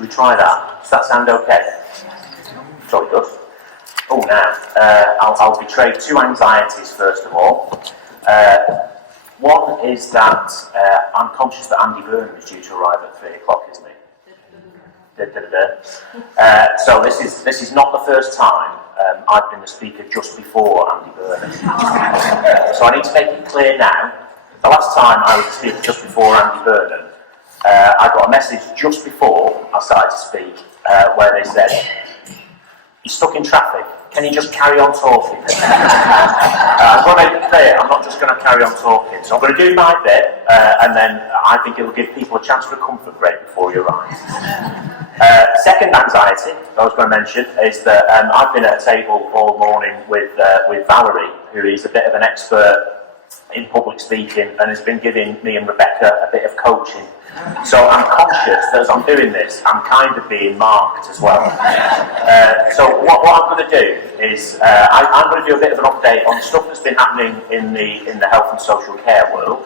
Should we try that? Does that sound okay? Sorry, good. Oh, now, I'll betray two anxieties first of all. One is that I'm conscious that Andy Burnham is due to arrive at 3 o'clock, isn't he? So this is not the first time I've been the speaker just before Andy Burnham. So I need to make it clear now. The last time I was the speaker just before Andy Burnham, I got a message just before I started to speak where they said, "You're stuck in traffic. Can you just carry on talking?" I'm going to make it clear, I'm not just going to carry on talking. So I'm going to do my bit, and then I think it will give people a chance for a comfort break before you arrive. Second anxiety I was going to mention is that I've been at a table all morning with Valerie, who is a bit of an expert in public speaking and has been giving me and Rebecca a bit of coaching. So I'm conscious that as I'm doing this, I'm kind of being marked as well. So what I'm going to do is I'm going to do a bit of an update on stuff that's been happening in the health and social care world.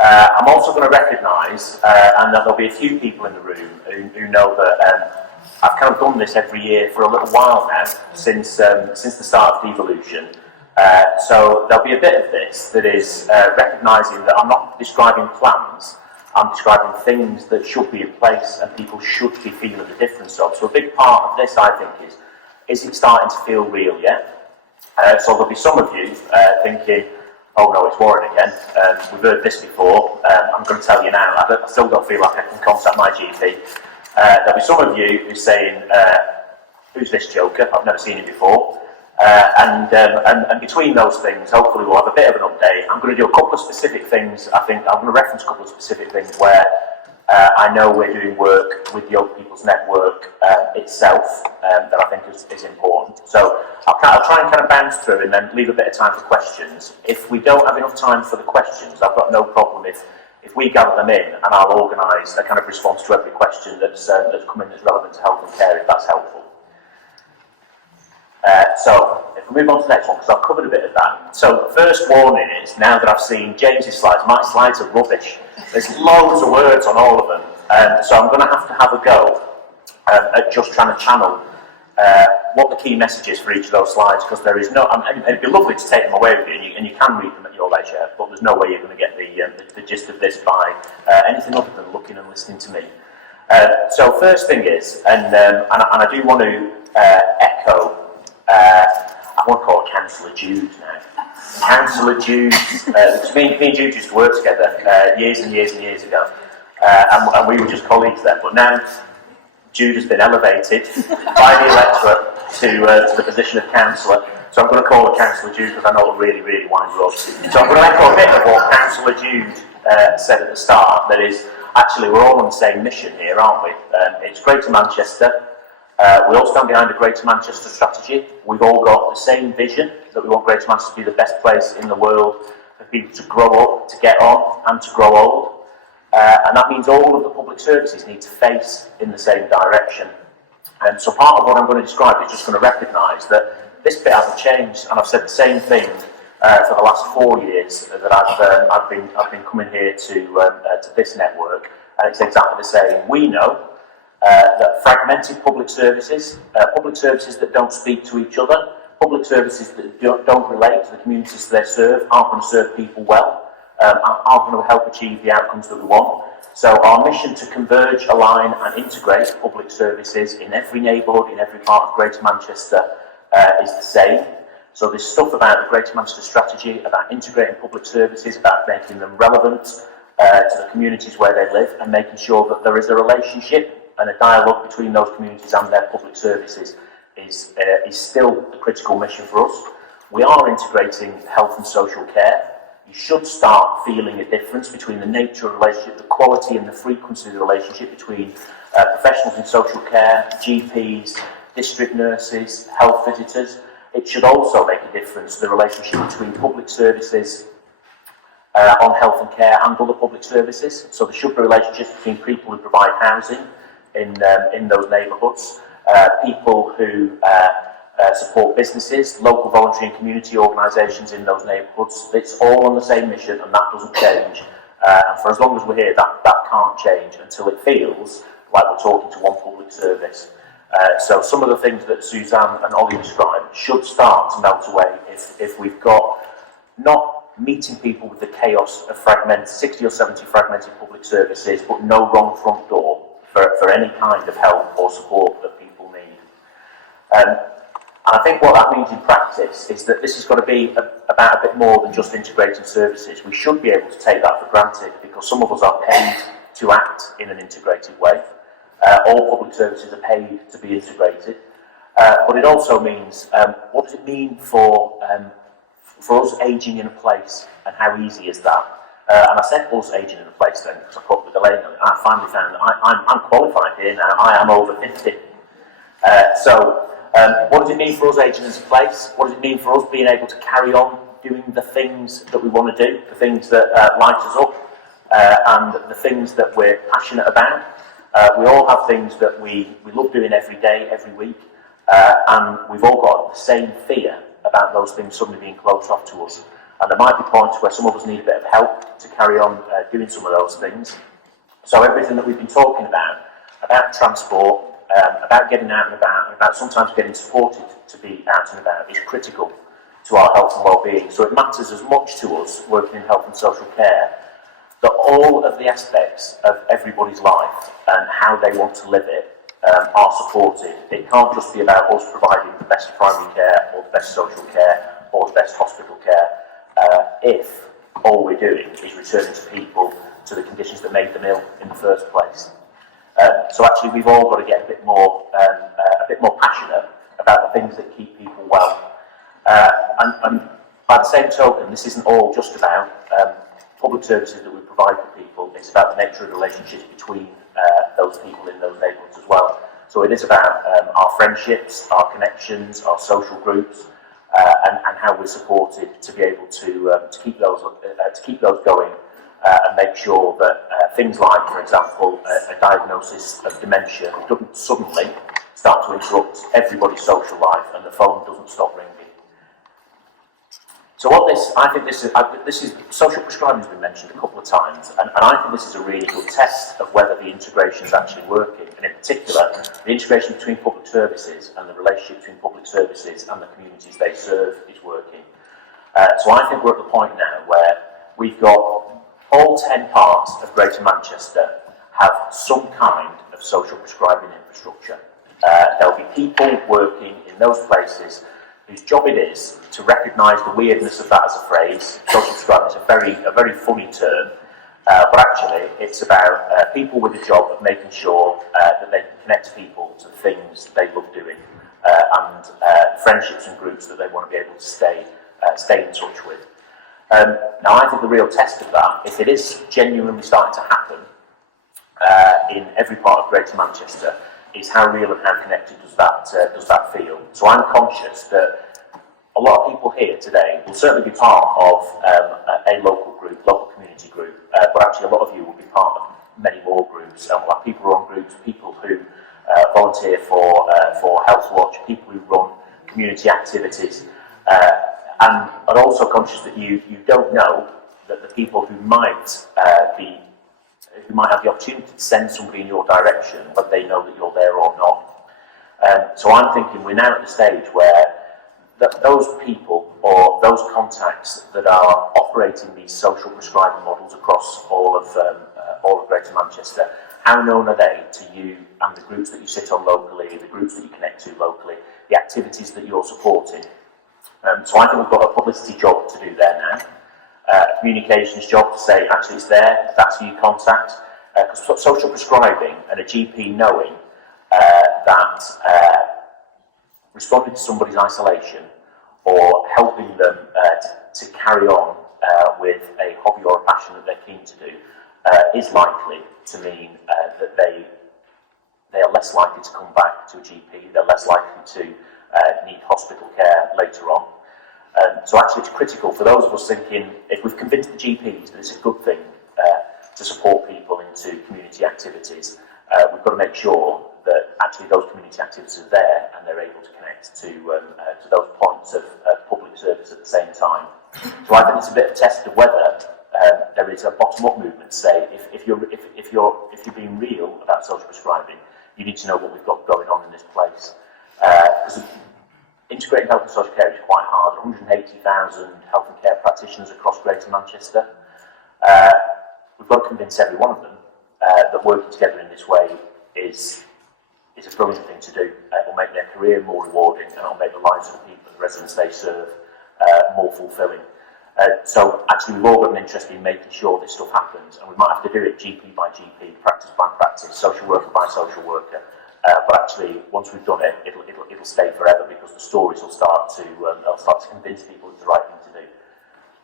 I'm also going to recognise, and that there'll be a few people in the room who know that I've kind of done this every year for a little while now, since the start of devolution. So there'll be a bit of this that is recognising that I'm not describing plans, I'm describing things that should be in place and people should be feeling the difference of. So a big part of this, I think, is it starting to feel real yet? So there'll be some of you thinking, "Oh no, it's Warren again. We've heard this before. I'm going to tell you now. I still don't feel like I can contact my GP." There'll be some of you who's saying, "Who's this joker? I've never seen him before." And between those things, hopefully we'll have a bit of an update. I'm going to do a couple of specific things. I think I'm going to reference a couple of specific things where I know we're doing work with the Young People's Network itself that I think is important. So I'll try and kind of bounce through and then leave a bit of time for questions. If we don't have enough time for the questions, I've got no problem if we gather them in, and I'll organise a kind of response to every question that's come in that's relevant to health and care, if that's helpful. So if we move on to the next one, because I've covered a bit of that. So the first warning is, now that I've seen James's slides, my slides are rubbish. There's loads of words on all of them, so I'm going to have a go at just trying to channel what the key message is for each of those slides, because there is no, and it'd be lovely to take them away with you, and you can read them at your leisure, but there's no way you're going to get the gist of this by anything other than looking and listening to me. So first thing is, and I do want to echo, I want to call her Councillor Jude now. Councillor Jude, me and Jude used to work together years and years and years ago, and we were just colleagues then, but now Jude has been elevated by the electorate to the position of councillor, so I'm going to call her Councillor Jude because I know it'll really, really wind her up. So I'm going to echo a bit of what Councillor Jude said at the start, that is, actually we're all on the same mission here, aren't we? It's Greater Manchester. We all stand behind the Greater Manchester strategy. We've all got the same vision, that we want Greater Manchester to be the best place in the world for people to grow up, to get on, and to grow old. And that means all of the public services need to face in the same direction. And so part of what I'm going to describe is just going to recognise that this bit hasn't changed, and I've said the same thing for the last 4 years that I've been coming here to this network, and it's exactly the same. We know that fragmented public services that don't speak to each other, public services that don't relate to the communities they serve, aren't going to serve people well, aren't going to help achieve the outcomes that we want. So our mission to converge, align and integrate public services in every neighbourhood, in every part of Greater Manchester is the same. So there's stuff about the Greater Manchester strategy, about integrating public services, about making them relevant to the communities where they live, and making sure that there is a relationship and a dialogue between those communities and their public services is still a critical mission for us. We are integrating health and social care. You should start feeling a difference between the nature of the relationship, the quality and the frequency of the relationship between professionals in social care, GPs, district nurses, health visitors. It should also make a difference to the relationship between public services on health and care and other public services. So there should be relationships between people who provide housing in those neighbourhoods, people who support businesses, local voluntary and community organisations in those neighbourhoods. It's all on the same mission, and that doesn't change. And for as long as we're here, that can't change until it feels like we're talking to one public service. So some of the things that Suzanne and Ollie described should start to melt away if we've got not meeting people with the chaos of 60 or 70 fragmented public services, but no wrong front door for any kind of help or support that people need. And I think what that means in practice is that this has got to be about a bit more than just integrating services. We should be able to take that for granted because some of us are paid to act in an integrated way. All public services are paid to be integrated. But it also means, what does it mean for us ageing in a place, and how easy is that? And I said us ageing in a place then, because I put the delay on it. I finally found that I'm qualified here now. I am over 50. What does it mean for us aging as a place? What does it mean for us being able to carry on doing the things that we want to do, the things that light us up, and the things that we're passionate about? We all have things that we love doing every day, every week, and we've all got the same fear about those things suddenly being closed off to us. And there might be points where some of us need a bit of help to carry on doing some of those things. So everything that we've been talking about transport, about getting out and about sometimes getting supported to be out and about, is critical to our health and well-being. So it matters as much to us working in health and social care that all of the aspects of everybody's life and how they want to live it are supported. It can't just be about us providing the best primary care or the best social care or the best hospital care if all we're doing is returning to people to the conditions that made them ill in the first place. So actually we've all got to get a bit more passionate about the things that keep people well. And by the same token, this isn't all just about public services that we provide for people. It's about the nature of the relationships between those people in those neighbourhoods as well. So it is about our friendships, our connections, our social groups, and how we're supported to be able to keep those going and make sure that things like, for example, a diagnosis of dementia doesn't suddenly start to interrupt everybody's social life and the phone doesn't stop ringing. So I think this is social prescribing has been mentioned a couple of times, and I think this is a really good test of whether the integration is actually working, and in particular, the integration between public services and the relationship between public services and the communities they serve is working. So I think we're at the point now where we've got all 10 parts of Greater Manchester have some kind of social prescribing infrastructure. There'll be people working in those places whose job it is to recognise the weirdness of that as a phrase. Social prescribing is a very funny term, but actually it's about people with a job of making sure that they can connect people to things they love doing and friendships and groups that they want to be able to stay in touch with. Now I think the real test of that, if it is genuinely starting to happen in every part of Greater Manchester, is how real and how connected does that feel. So I'm conscious that a lot of people here today will certainly be part of a local community group, but actually a lot of you will be part of many more groups. And we'll have people who run groups, people who volunteer for Health Watch, people who run community activities, and I'm also conscious that you don't know that the people who might have the opportunity to send somebody in your direction, whether they know that you're there or not. So I'm thinking we're now at the stage where those people or those contacts that are operating these social prescribing models across all of Greater Manchester, how known are they to you and the groups that you sit on locally, the groups that you connect to locally, the activities that you're supporting? So I think we've got a publicity job to do there now. Communications job to say, actually it's there, that's who you contact. Because social prescribing and a GP knowing that responding to somebody's isolation or helping them to carry on with a hobby or a passion that they're keen to do is likely to mean that they are less likely to come back to a GP, they're less likely to need hospital care later on. So actually it's critical for those of us thinking, if we've convinced the GPs that it's a good thing to support people into community activities, we've got to make sure that actually those community activities are there and they're able to connect to those points of public service at the same time. So I think it's a bit of a test of whether there is a bottom-up movement to say if you're being real about social prescribing, you need to know what we've got going on in this place. Because integrating health and social care is quite hard. 180,000 health and care practitioners across Greater Manchester. We've got to convince every one of them that working together in this way is a brilliant thing to do. It will make their career more rewarding, and it will make the lives of the people, the residents they serve, more fulfilling. So actually we've all got an interest in making sure this stuff happens, and we might have to do it GP by GP, practice by practice, social worker by social worker. But actually, once we've done it, it'll stay forever, because the stories will start to convince people it's the right thing to do.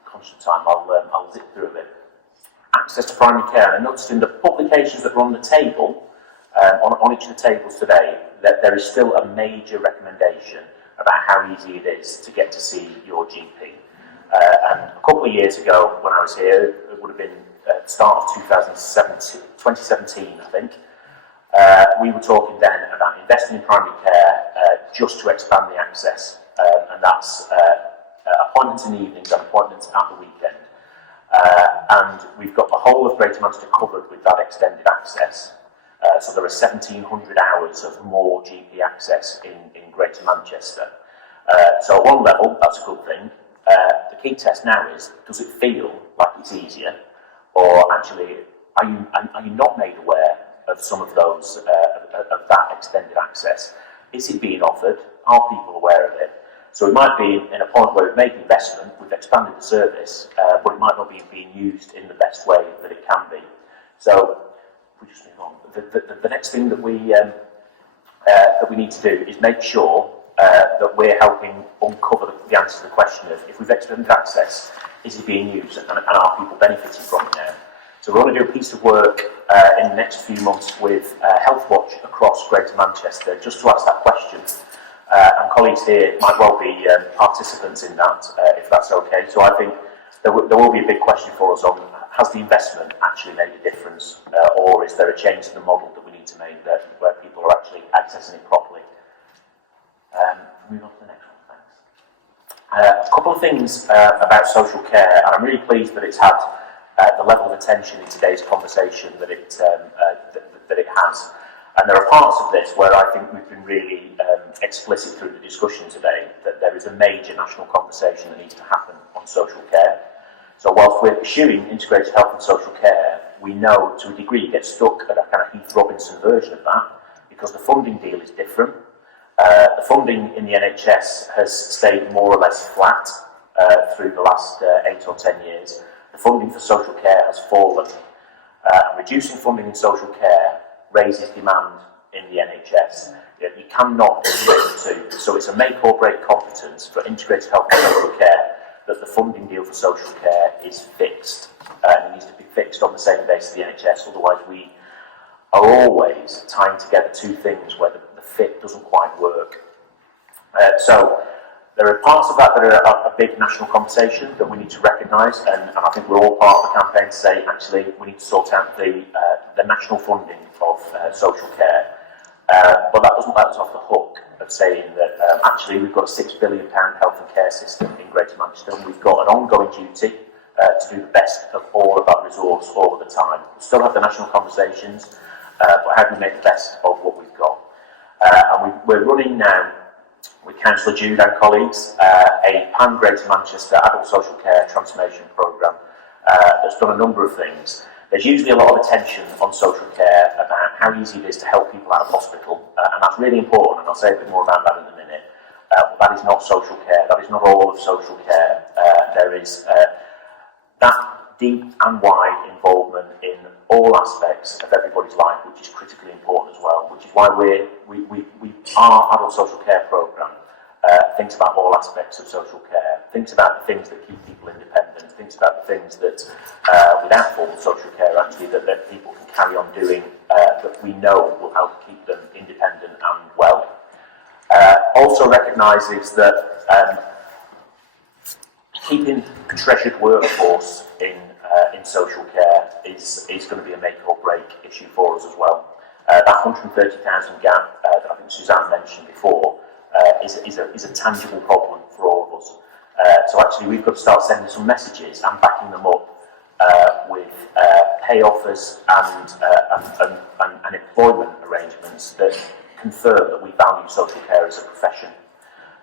Conscious of time, I'll zip through a bit. Access to primary care. And I noticed in the publications that were on the table, on each of the tables today, that there is still a major recommendation about how easy it is to get to see your GP. And a couple of years ago, when I was here, it would have been at the start of 2017, I think, we were talking then about investing in primary care just to expand the access, and that's appointments in the evenings and appointments at the weekend. And we've got the whole of Greater Manchester covered with that extended access. So there are 1,700 hours of more GP access in Greater Manchester. So at one level, that's a good thing. The key test now is, does it feel like it's easier, or actually are you not made aware of some of those of that extended access? Is it being offered? Are people aware of it? So it might be in a point where we've made investment, we've expanded the service, but it might not be being used in the best way that it can be. So if we just move on. The next thing that we need to do is make sure that we're helping uncover the answer to the question of, if we've extended access, is it being used, and are people benefiting from it now? So we're going to do a piece of work in the next few months with Health Watch across Greater Manchester, just to ask that question. And colleagues here might well be participants in that, if that's okay. So I think there will be a big question for us on, has the investment actually made a difference, or is there a change in the model that we need to make where people are actually accessing it properly? Move on to the next one, thanks. A couple of things about social care, and I'm really pleased that it's had the level of attention in today's conversation that it has. And there are parts of this where I think we've been really explicit through the discussion today that there is a major national conversation that needs to happen on social care. So whilst we're pursuing integrated health and social care, we know to a degree get stuck at a kind of Heath Robinson version of that, because the funding deal is different. The funding in the NHS has stayed more or less flat through the last 8 or 10 years. The funding for social care has fallen. Reducing funding in social care raises demand in the NHS. You cannot equate the two. So it's a make or break competence for integrated health and social care that the funding deal for social care is fixed. It needs to be fixed on the same basis as the NHS, otherwise we are always tying together two things where the fit doesn't quite work. So there are parts of that are a big national conversation that we need to recognise, and I think we're all part of the campaign to say, actually, we need to sort out the national funding of social care. But that doesn't let us off the hook of saying that actually we've got a £6 billion health and care system in Greater Manchester, and we've got an ongoing duty to do the best of all of that resource all of the time. We still have the national conversations, but how do we make the best of what we've got? And we're running now, with Councillor Jude and colleagues, a Pan Greater Manchester Adult Social Care Transformation Programme that's done a number of things. There's usually a lot of attention on social care about how easy it is to help people out of hospital, and that's really important, and I'll say a bit more about that in a minute. But that is not social care, that is not all of social care. There is that deep and wide involvement in all aspects of everybody's life, which is critically important as well, which is why our adult social care programme thinks about all aspects of social care, thinks about the things that keep people independent, thinks about the things that without formal social care actually that people can carry on doing that we know will help keep them independent and well. Also recognises that keeping a treasured workforce in social care is going to be a make or break issue for us as well. That 130,000 gap that I think Suzanne mentioned before is a tangible problem for all of us. So actually we've got to start sending some messages and backing them up pay offers and employment arrangements that confirm that we value social care as a profession.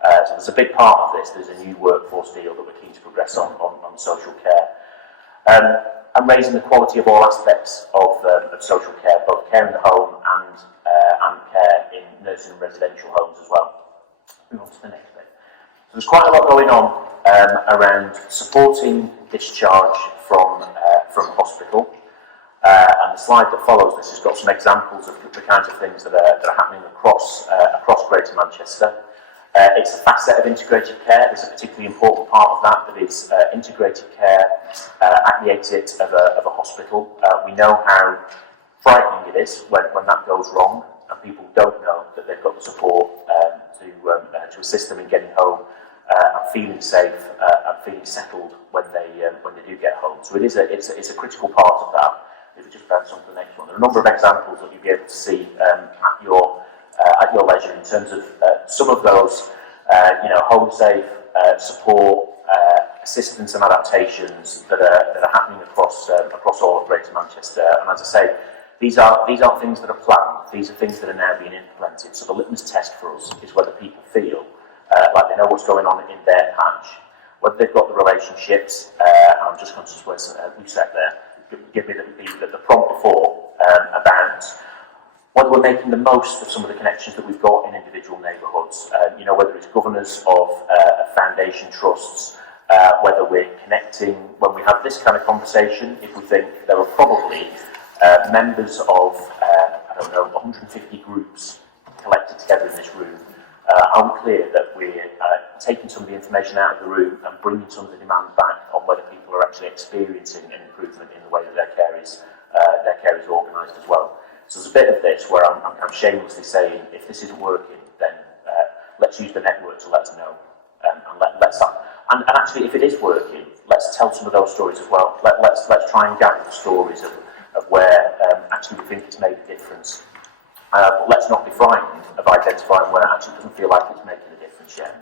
So there's a big part of this. There's a new workforce deal that we're keen to progress on social care. And raising the quality of all aspects of social care, both care in the home and care in nursing and residential homes as well. Move on to the next bit. So there's quite a lot going on around supporting discharge from hospital. And the slide that follows this has got some examples of the kinds of things that are happening across Greater Manchester. It's a facet of integrated care. There's a particularly important part of that is integrated care at the exit of a hospital. We know how frightening it is when that goes wrong and people don't know that they've got the support to assist them in getting home and feeling safe and feeling settled when they do get home. So it's a critical part of that. If we just bounce on to the next one, there are a number of examples that you'll be able to see at your leisure in terms of some of those, home safe support, assistance and adaptations that are happening across all of Greater Manchester. And as I say, these are things that are planned. These are things that are now being implemented. So the litmus test for us is whether people feel like they know what's going on in their patch, whether they've got the relationships. And I'm just conscious where we've set there. Give me the prompt before about whether we're making the most of some of the connections that we've got in individual neighbourhoods. Whether it's governors of foundation trusts, whether we're connecting when we have this kind of conversation. If we think there are probably members of 150 groups collected together in this room, are we clear that we're taking some of the information out of the room and bringing some of the demand back on whether people are actually experiencing an improvement in the way that their care is organised as well. So there's a bit of this where I'm kind of shamelessly saying, if this isn't working, then let's use the network to let us know, and actually, if it is working, let's tell some of those stories as well. Let's try and gather the stories of where actually we think it's made a difference. But let's not be frightened of identifying where it actually doesn't feel like it's making a difference yet.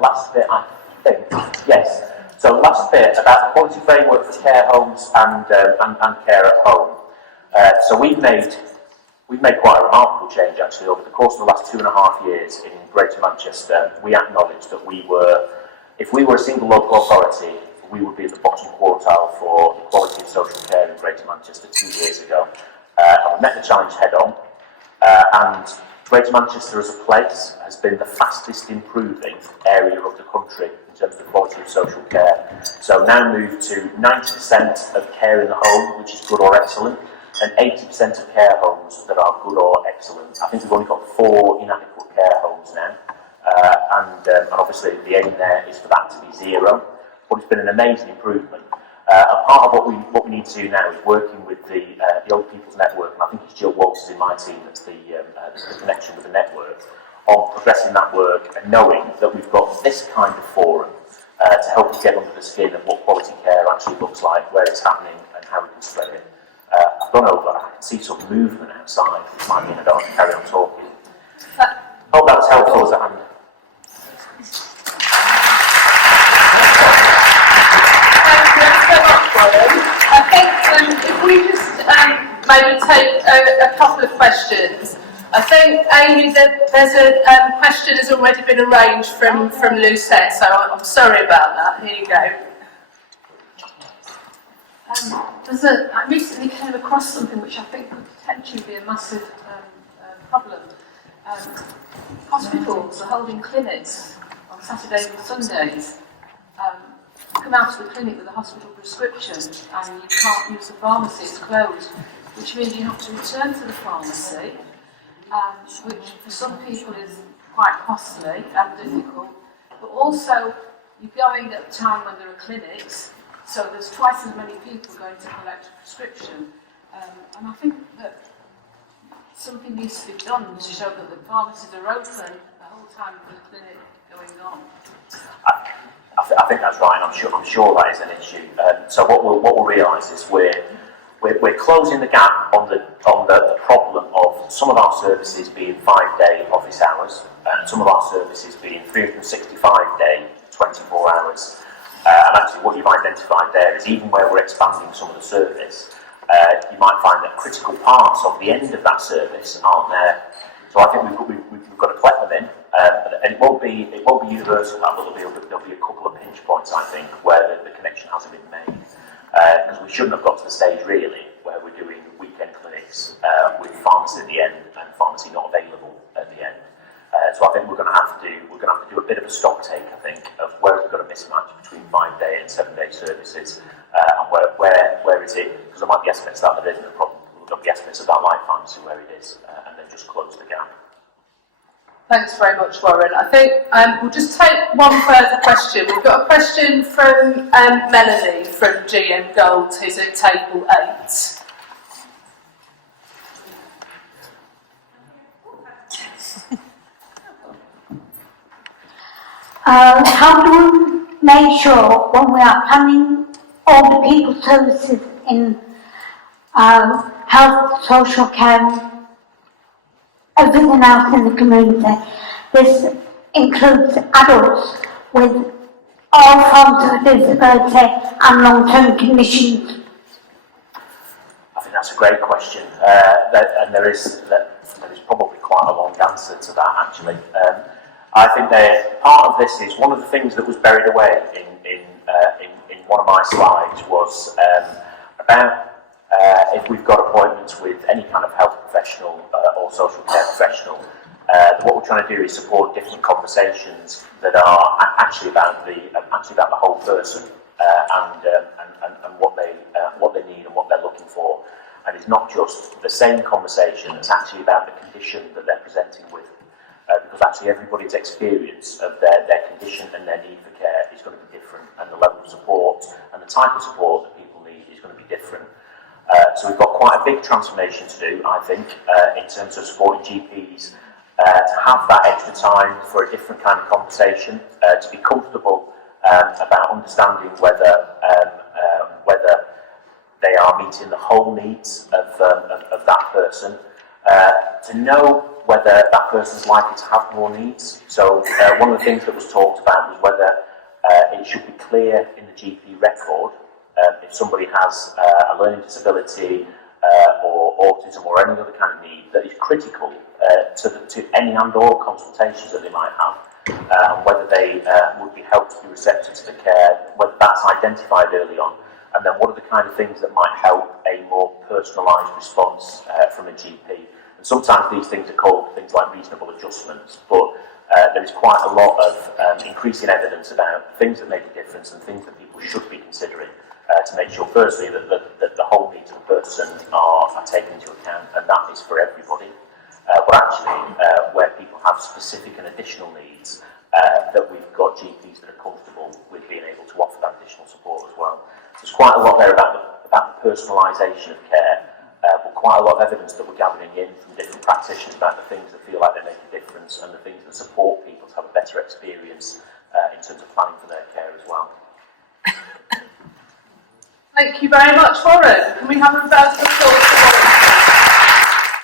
Last bit, I think, yes. So last bit about the quality framework for care homes and care at home. So we've made quite a remarkable change actually over the course of the last 2.5 years in Greater Manchester. We acknowledged that if we were a single local authority, we would be at the bottom quartile for the quality of social care in Greater Manchester 2 years ago. And we met the challenge head on. And Greater Manchester as a place has been the fastest improving area of the country in terms of the quality of social care. So now moved to 90% of care in the home, which is good or excellent, and 80% of care homes that are good or excellent. I think we've only got 4 inadequate care homes now. And obviously the aim there is for that to be 0, but it's been an amazing improvement. And part of what we need to do now is working with the Old People's Network, and I think it's Jill Walters in my team that's the connection with the network, on progressing that work and knowing that we've got this kind of forum to help us get under the skin of what quality care actually looks like, where it's happening and how we can spread it. I've gone over, I can see some movement outside, which might mean I don't carry on talking. Hope that was helpful as a hand. I think if we just maybe take a couple of questions. I think, Amy, there's a question has already been arranged from Lucette, so I'm sorry about that. Here you go. I recently came across something which I think could potentially be a massive problem. Hospitals are holding clinics on Saturdays and Sundays. You come out of the clinic with a hospital prescription and you can't use the pharmacy, it's closed, which means you have to return to the pharmacy, which for some people is quite costly and difficult, but also you're going at a time when there are clinics, so there's twice as many people going to collect a prescription, and I think that something needs to be done to show that the pharmacies are open the whole time for the clinic going on. I think that's right, and I'm sure that is an issue. So what we'll realise is we're closing the gap on the problem of some of our services being 5-day office hours, and some of our services being 365-day, 24 hours. And actually, what you've identified there is even where we're expanding some of the service, you might find that critical parts of the end of that service aren't there. So I think we've got to collect them in, and it won't be universal. But there'll be a couple of pinch points, I think, where the connection hasn't been made, because we shouldn't have got to the stage really where we're doing weekend clinics with pharmacy at the end and pharmacy not available at the end. So I think we're going to have to do a bit of a stock take, I think, of where we've got a mismatch between 5-day and 7-day services, and where is it? Because there might be aspects that there isn't a problem. There'll be aspects of that life pharmacy where it is, and then just close the gap. Thanks very much, Warren. I think we'll just take one further question. We've got a question from Melanie from GM Gold, who's at table 8. How do we make sure when we are planning all the people services in health, social care, everything else in the community? This includes adults with all forms of disability and long-term conditions. I think that's a great question, and there is probably quite a long answer to that actually. I think that part of this is one of the things that was buried away in one of my slides was about if we've got appointments with any kind of health professional or social care professional, what we're trying to do is support different conversations that are actually about the whole person and what they need and what they're looking for, and it's not just the same conversation. It's actually about the condition that they're presenting with. Because actually everybody's experience of their condition and their need for care is going to be different, and the level of support and the type of support that people need is going to be different. So we've got quite a big transformation to do, I think, in terms of supporting GPs to have that extra time for a different kind of conversation, to be comfortable about understanding whether they are meeting the whole needs of that person, to know whether that person's likely to have more needs. So one of the things that was talked about was whether it should be clear in the GP record if somebody has a learning disability or autism or any other kind of need that is critical to any and all consultations that they might have, and whether they would be helped to be receptive to the care, whether that's identified early on, and then what are the kind of things that might help a more personalised response from a GP. And sometimes these things are called things like reasonable adjustments, but there is quite a lot of increasing evidence about things that make a difference and things that people should be considering to make sure, firstly, that the whole needs of the person are taken into account, and that is for everybody. But actually, where people have specific and additional needs, that we've got GPs that are comfortable with being able to offer that additional support as well. So there's quite a lot there about the personalisation of care. But quite a lot of evidence that we're gathering in from different practitioners about the things that feel like they make a difference and the things that support people to have a better experience in terms of planning for their care as well. Thank you very much, Warren. Can we have a round of applause?